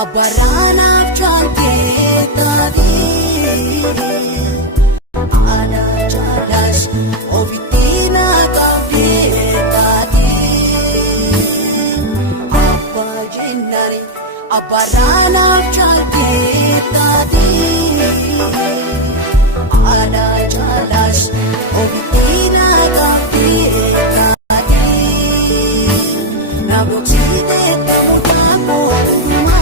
Abaranaaf jaaltee taatee aadaa jaalaas ofitti naaqaafee taatee abbaa jennaani abaranaaf jaaltee taatee aadaa jaalaas ofitti naaqaafee taatee naabdoksitee tamuudhaan mootummaa.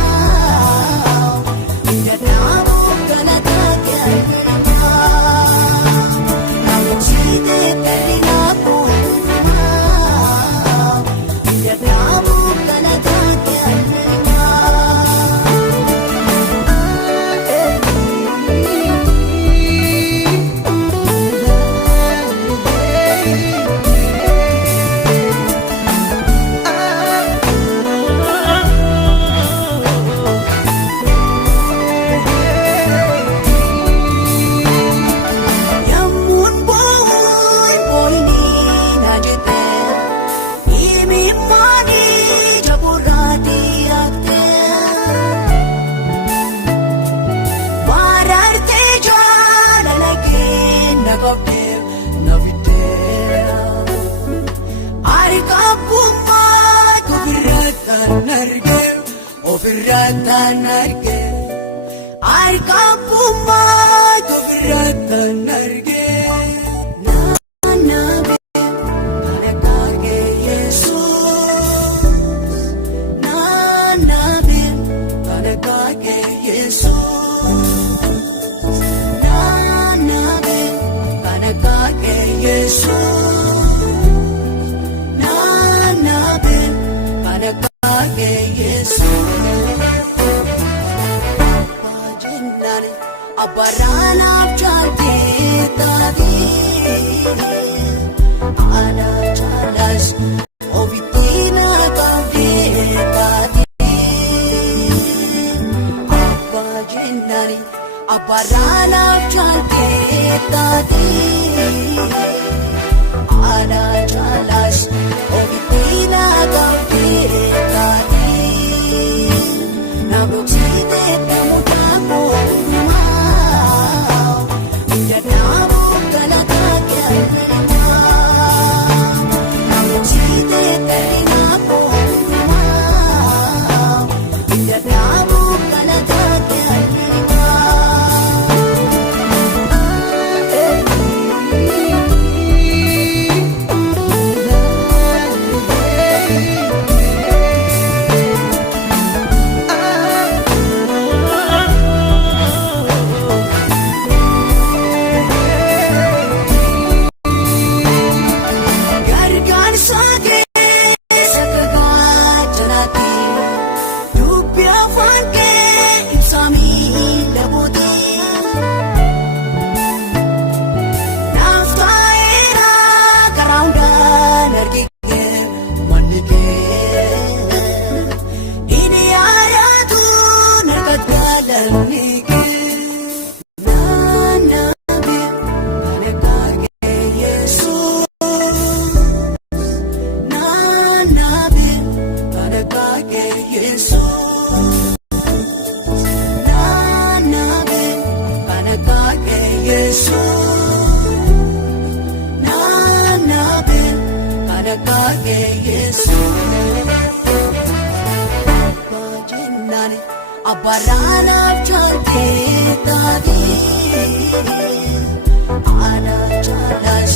Ofirratan arge, arkampuma ofirratan arge. Naanabe kana kage Yesus, naanabe kana kage Yesus, naanabe kana kage Yesus, naanabe kana kage Yesus. Abaranaaf jaaltee taatee aadaa jaalaas ofitti naaqaafee taatee abbaa jennaani abaranaaf jaaltee taatee aadaa jaalaas ofitti naaqaafee taatee naabdoksitee tamuudhaan mootummaa. Abaranaaf jaaltee taatee aanaa jaalaas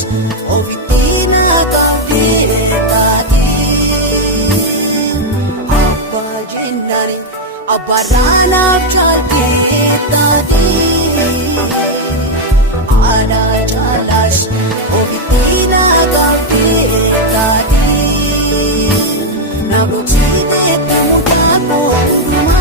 ofitti na qabdee taatee abbaa jennaani abaranaaf jaaltee taatee aanaa jaalaas ofitti na qabdee taatee namootni deemuudhaan mootummaa.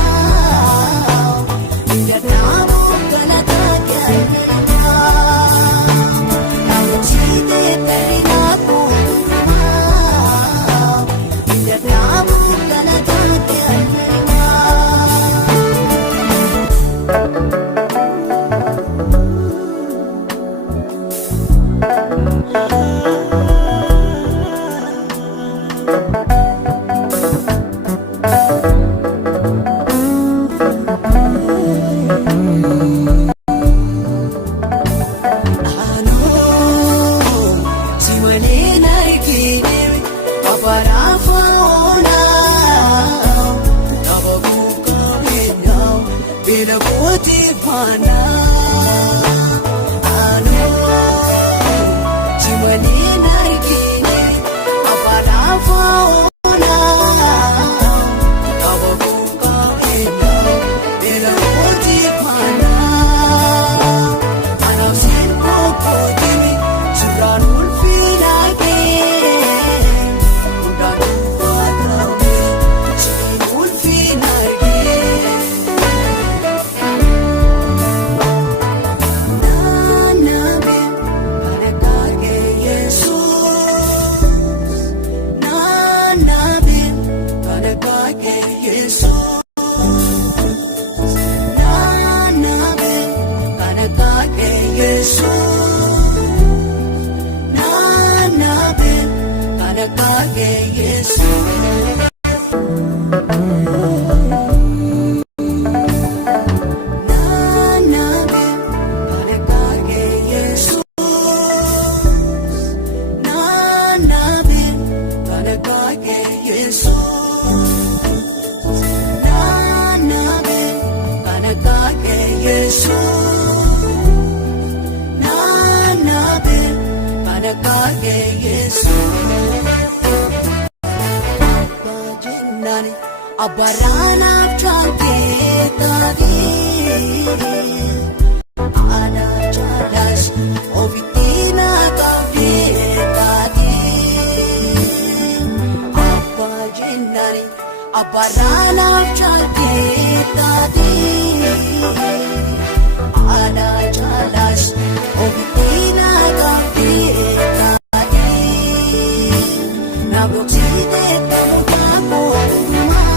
Abaranaaf jaaltee taatee aanaa jaalaas ofitti na qabdee taatee abbaa jennaani abaranaaf jaaltee taatee aanaa jaalaas ofitti na qabdee taatee namootni deemuudhaan mootummaa.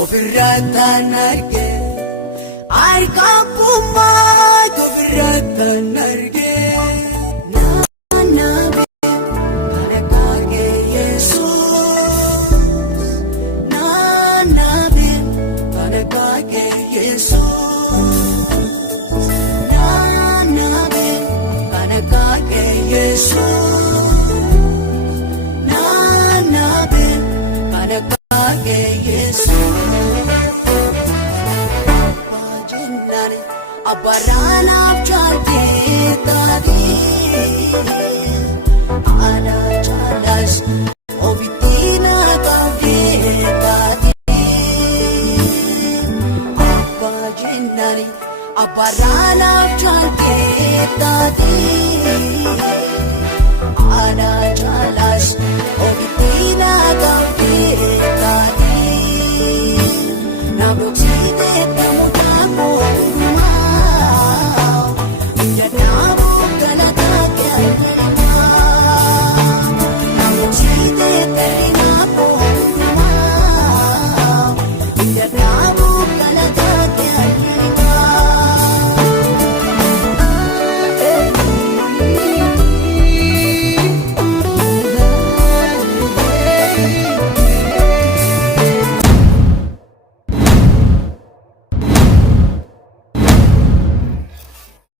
Ofirraataan argee harka kumaa